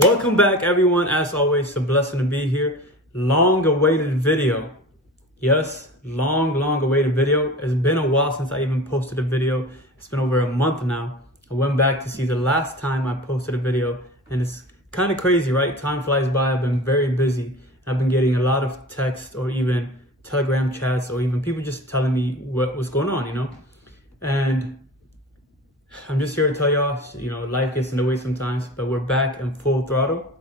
Welcome back everyone. As always, it's a blessing to be here. Long awaited video. Yes, long awaited video. It's been a while since I even posted a video. It's been over a month now. I went back to see the last time I posted a video and it's kind of crazy, right? Time flies by. I've been very busy. I've been getting a lot of text or even Telegram chats or even people just telling me what was going on, you know? And I'm just here to tell y'all, life gets in the way sometimes, but we're back in full throttle.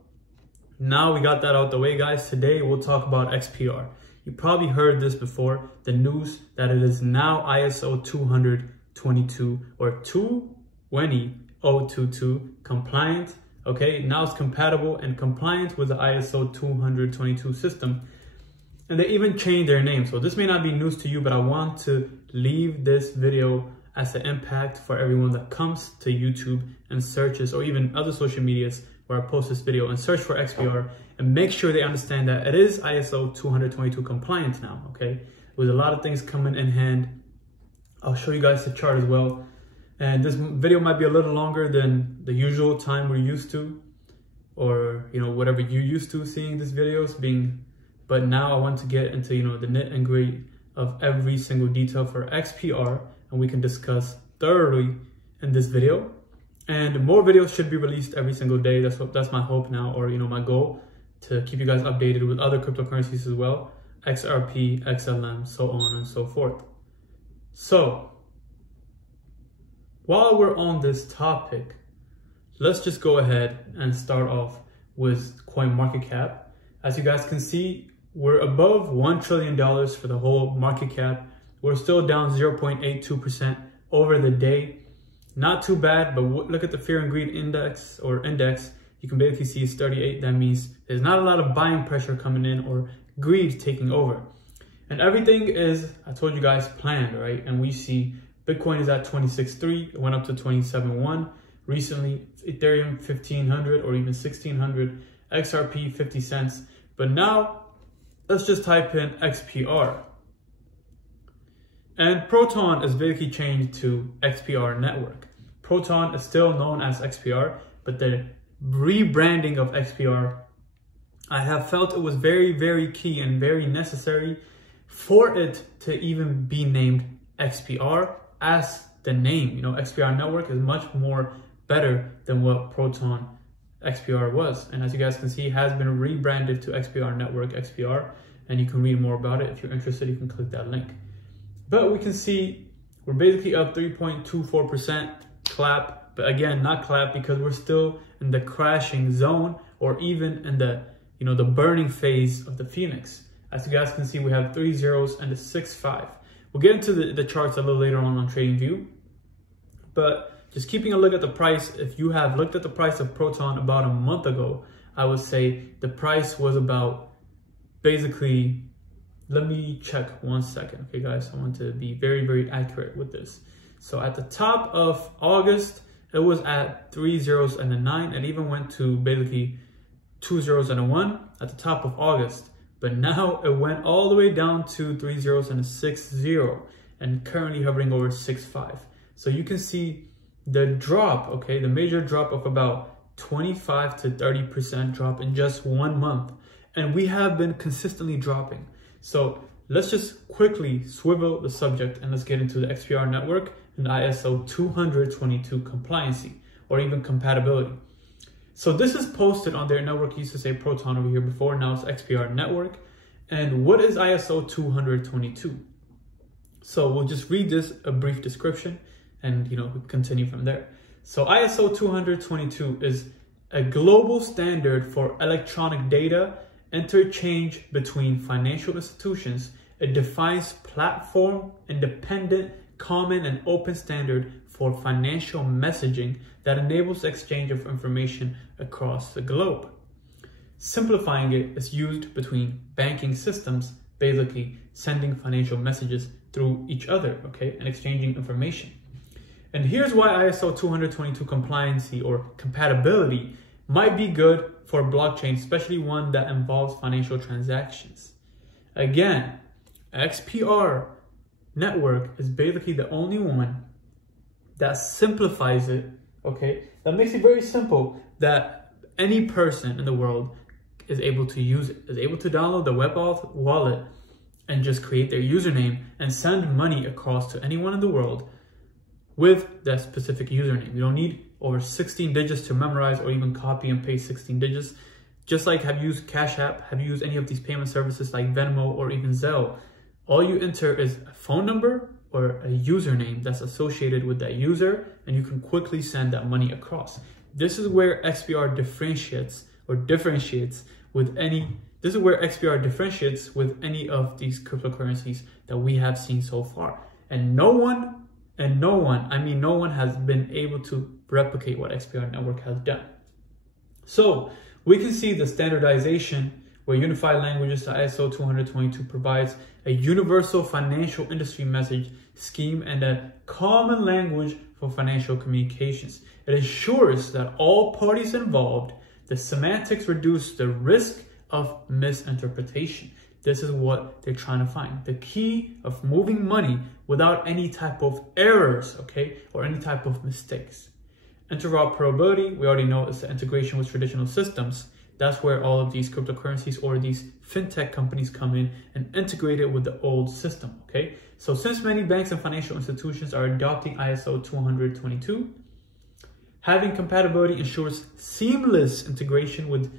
Now we got that out the way, guys. Today we'll talk about XPR. You probably heard this before, the news that it is now ISO 222 or 20022 compliant. Okay, now it's compatible and compliant with the ISO 222 system. And they even changed their name. So this may not be news to you, but I want to leave this video as an impact for everyone that comes to YouTube and searches or even other social medias where I post this video and search for XPR and make sure they understand that it is ISO 222 compliant now, okay? With a lot of things coming in hand. I'll show you guys the chart as well. And this video might be a little longer than the usual time we're used to, or whatever you're used to seeing these videos being. But now I want to get into the nit and gritty of every single detail for XPR, and we can discuss thoroughly in this video. And more videos should be released every single day. That's my hope now, or my goal, to keep you guys updated with other cryptocurrencies as well, XRP, XLM, so on and so forth. So while we're on this topic, let's just go ahead and start off with CoinMarketCap. As you guys can see, we're above $1 trillion for the whole market cap. We're still down 0.82% over the day. Not too bad, but look at the fear and greed index. You can basically see it's 38. That means there's not a lot of buying pressure coming in or greed taking over. And everything is, I told you guys, planned, right? And we see Bitcoin is at 26.3. It went up to 27.1. Recently, Ethereum 1,500 or even 1,600. XRP 50 cents. But now, let's just type in XPR. And Proton is basically changed to XPR Network. Proton is still known as XPR, but the rebranding of XPR, I have felt it was very key and very necessary for it to even be named XPR as the name. XPR Network is much more better than what Proton XPR was. And as you guys can see, it has been rebranded to XPR Network XPR, and you can read more about it. If you're interested, you can click that link. But we can see we're basically up 3.24%, clap, but again, not clap because we're still in the crashing zone or even in the, the burning phase of the Phoenix. As you guys can see, we have 3 zeros and a 6.5. We'll get into the charts a little later on TradingView, but just keeping a look at the price. If you have looked at the price of Proton about a month ago, I would say the price was about basically, let me check 1 second. Okay, guys, I want to be very accurate with this. So at the top of August, it was at 3 zeros and a 9. It even went to basically 2 zeros and a 1 at the top of August. But now it went all the way down to 3 zeros and a 6.0 and currently hovering over 6.5. So you can see the drop, okay, the major drop of about 25 to 30% drop in just 1 month. And we have been consistently dropping. So let's just quickly swivel the subject and let's get into the XPR network and ISO 222 compliancy or even compatibility. So this is posted on their network. It used to say Proton over here before, now it's XPR network. And what is ISO 222? So we'll just read this, a brief description, and continue from there. So ISO 222 is a global standard for electronic data interchange between financial institutions. It defines platform independent, common and open standard for financial messaging that enables exchange of information across the globe. Simplifying it is used between banking systems, basically sending financial messages through each other, okay, and exchanging information. And here's why ISO 222 compliancy or compatibility might be good for blockchain, especially one that involves financial transactions. Again, XPR network is basically the only one that simplifies it, okay? That makes it very simple that any person in the world is able to use it, is able to download the web wallet and just create their username and send money across to anyone in the world with that specific username. You don't need over 16 digits to memorize or even copy and paste 16 digits. Just like have you used Cash App, have you used any of these payment services like Venmo or even Zelle, all you enter is a phone number or a username that's associated with that user, and you can quickly send that money across. This is where XPR differentiates with any of these cryptocurrencies that we have seen so far. And no one has been able to replicate what XPR Network has done. So we can see the standardization where Unified Languages to ISO 20022 provides a universal financial industry message scheme and a common language for financial communications. It ensures that all parties involved, the semantics reduce the risk of misinterpretation. This is what they're trying to find. The key of moving money without any type of errors, okay, or any type of mistakes. Interoperability, we already know, is the integration with traditional systems. That's where all of these cryptocurrencies or these fintech companies come in and integrate it with the old system, okay? So since many banks and financial institutions are adopting ISO 20022, having compatibility ensures seamless integration with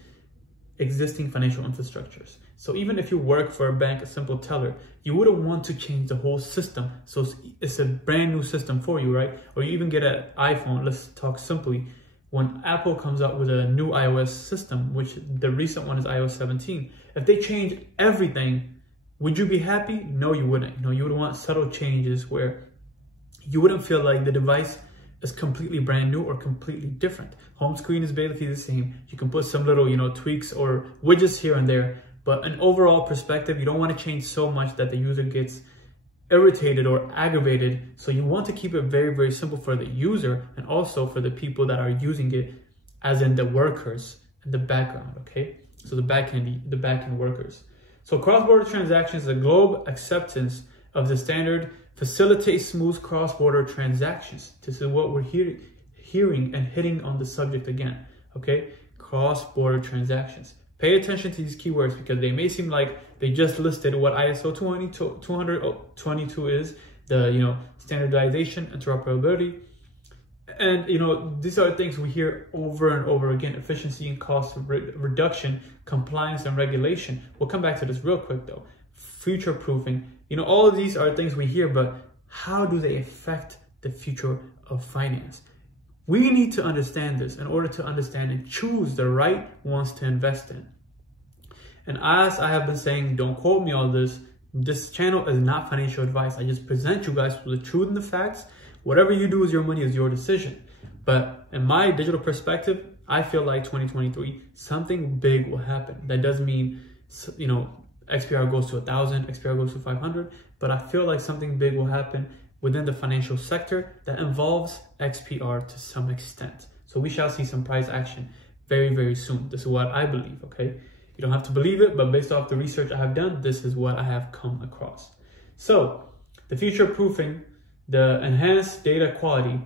existing financial infrastructures. So even if you work for a bank, a simple teller, you wouldn't want to change the whole system. So it's a brand new system for you, right? Or you even get an iPhone, let's talk simply. When Apple comes out with a new iOS system, which the recent one is iOS 17, if they change everything, would you be happy? No, you wouldn't. You would want subtle changes where you wouldn't feel like the device is completely brand new or completely different. Home screen is basically the same. You can put some little, tweaks or widgets here and there, but an overall perspective, you don't want to change so much that the user gets irritated or aggravated. So you want to keep it very, very simple for the user and also for the people that are using it, as in the workers in the background, okay? So the backend workers. So cross-border transactions, the global acceptance of the standard facilitates smooth cross-border transactions. This is what we're hearing and hitting on the subject again, okay? Cross-border transactions. Pay attention to these keywords because they may seem like they just listed what ISO 20022 is, the standardization, interoperability. And these are things we hear over and over again: efficiency and cost reduction, compliance and regulation. We'll come back to this real quick though. Future proofing. All of these are things we hear, but how do they affect the future of finance? We need to understand this in order to understand and choose the right ones to invest in. And as I have been saying, don't quote me on this. This channel is not financial advice. I just present you guys with the truth and the facts. Whatever you do with your money is your decision. But in my digital perspective, I feel like 2023, something big will happen. That doesn't mean, XPR goes to 1,000, XPR goes to 500, but I feel like something big will happen within the financial sector that involves XPR to some extent. So we shall see some price action very, very soon. This is what I believe, okay? You don't have to believe it, but based off the research I have done, this is what I have come across. So the future proofing, the enhanced data quality,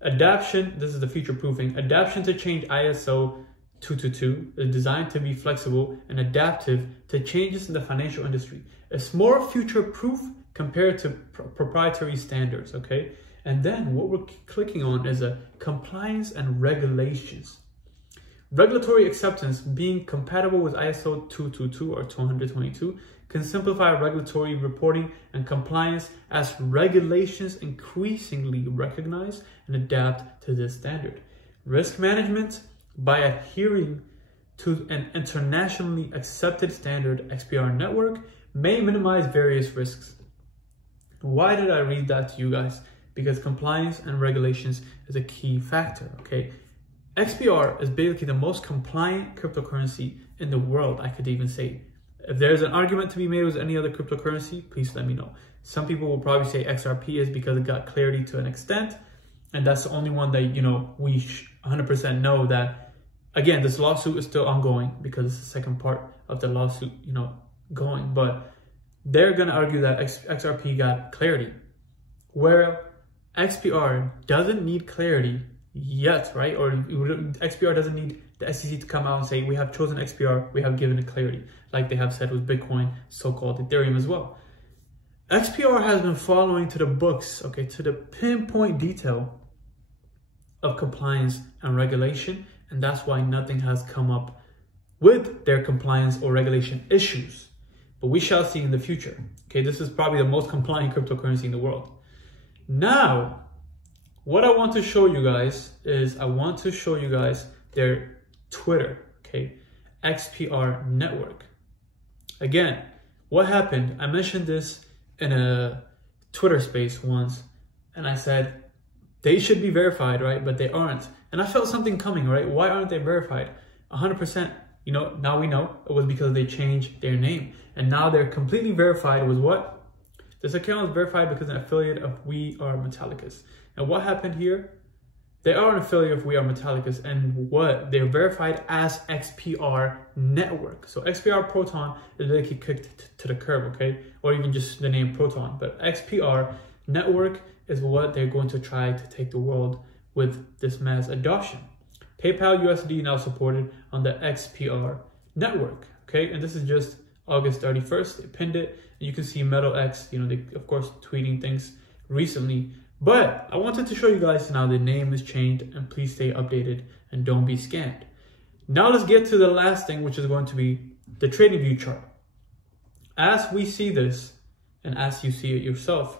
adaption, this is the future proofing, adaption to change ISO 222 is designed to be flexible and adaptive to changes in the financial industry. It's more future proof compared to proprietary standards, okay? And then what we're clicking on is a compliance and regulations. Regulatory acceptance, being compatible with ISO 222 or 222, can simplify regulatory reporting and compliance as regulations increasingly recognize and adapt to this standard. Risk management, by adhering to an internationally accepted standard, XPR Network may minimize various risks. Why did I read that to you guys? Because compliance and regulations is a key factor, okay? XPR is basically the most compliant cryptocurrency in the world, I could even say. If there's an argument to be made with any other cryptocurrency, please let me know. Some people will probably say XRP is because it got clarity to an extent, and that's the only one that, we 100% know that, again, this lawsuit is still ongoing because it's the second part of the lawsuit, going, but they're going to argue that XRP got clarity, where XPR doesn't need clarity yet, right? Or XPR doesn't need the SEC to come out and say, we have chosen XPR, we have given it clarity, like they have said with Bitcoin, so-called Ethereum as well. XPR has been following to the books, okay, to the pinpoint detail of compliance and regulation, and that's why nothing has come up with their compliance or regulation issues. But we shall see in the future. Okay, this is probably the most compliant cryptocurrency in the world. Now, what I want to show you guys is I want to show you guys their Twitter, okay, XPR Network. Again, what happened? I mentioned this in a Twitter space once, and I said they should be verified, right? But they aren't. And I felt something coming, right? Why aren't they verified? 100%, you know, now we know it was because they changed their name. And now they're completely verified with what? This account is verified because an affiliate of We Are Metallicus. And what happened here? They are an affiliate of We Are Metallicus, and what? They're verified as XPR Network. So XPR Proton is really kicked to the curb, okay? Or even just the name Proton. But XPR Network is what they're going to try to take the world with this mass adoption. PayPal USD now supported on the XPR Network, okay? And this is just August 31st. They pinned it. And you can see Metal X, you know, they of course tweeting things recently. But I wanted to show you guys now the name is changed, and please stay updated and don't be scammed. Now let's get to the last thing, which is going to be the trading view chart. As we see this, and as you see it yourself,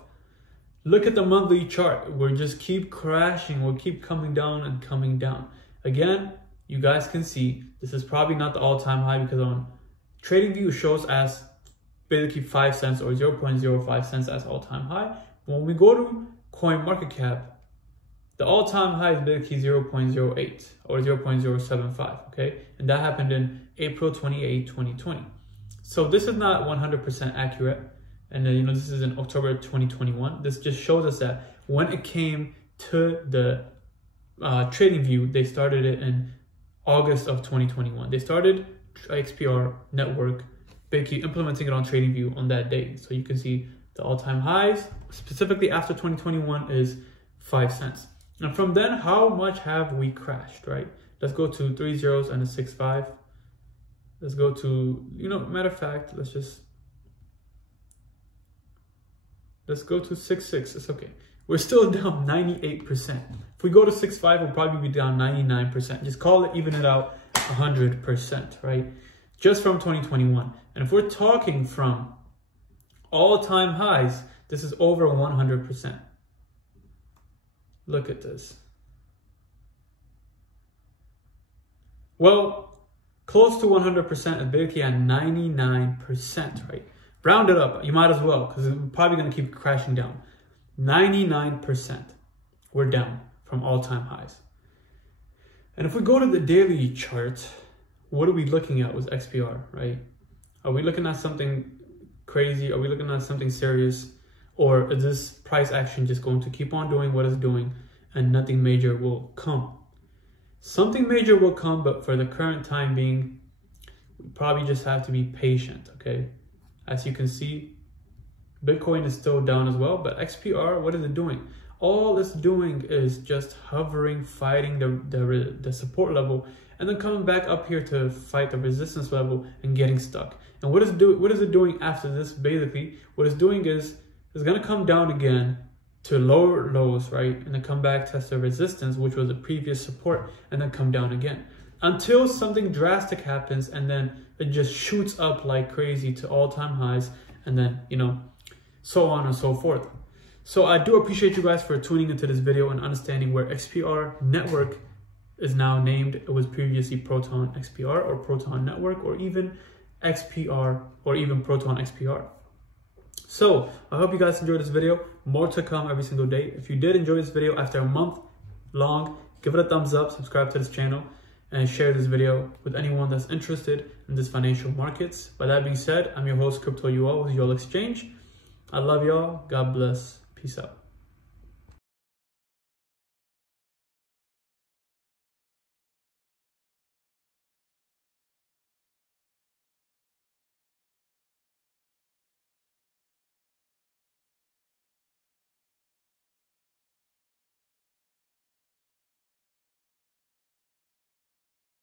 look at the monthly chart. We'll just keep crashing. We'll keep coming down and coming down. Again, you guys can see this is probably not the all-time high because on trading view shows as basically 5 cents or 0.05 cents as all-time high. When we go to coin market cap, the all-time high is basically 0.08 or 0.075, okay? And that happened in April 28, 2020. So this is not 100% accurate. And then, you know, this is in October 2021. This just shows us that when it came to the trading view, they started it in August of 2021. They started XPR Network, basically implementing it on trading view on that day. So you can see the all-time highs, specifically after 2021, is 5 cents. And from then, how much have we crashed, right? Let's go to 3 zeros and a 6.5. Let's go to, you know, matter of fact, let's go to 6.6. It's okay. We're still down 98%. If we go to 6.5, we'll probably be down 99%. Just call it, even it out, 100%, right? Just from 2021. And if we're talking from all-time highs, this is over 100%. Look at this. Well, close to 100% is basically at 99%, right? Round it up, you might as well, because it's probably going to keep crashing down. 99%, we're down from all-time highs. And if we go to the daily chart, what are we looking at with XPR, right? Are we looking at something crazy? Are we looking at something serious? Or is this price action just going to keep on doing what it's doing and nothing major will come? Something major will come, but for the current time being, we probably just have to be patient, okay? As you can see, Bitcoin is still down as well, but XPR, what is it doing? All it's doing is just hovering, fighting the support level, and then coming back up here to fight the resistance level and getting stuck. And what is it doing after this? Basically, what it's doing is it's gonna come down again to lower lows, right? And then come back, test the resistance, which was the previous support, and then come down again. Until something drastic happens, and then it just shoots up like crazy to all-time highs, and then, you know, so on and so forth. So I do appreciate you guys for tuning into this video and understanding where XPR Network is now named. It was previously Proton XPR or Proton Network, or even XPR, or even Proton XPR. So I hope you guys enjoyed this video. More to come every single day. If you did enjoy this video after a month long, give it a thumbs up, subscribe to this channel, and share this video with anyone that's interested in this financial markets. By that being said, I'm your host, Crypto You All with YOL Exchange. I love y'all. God bless. Peace out.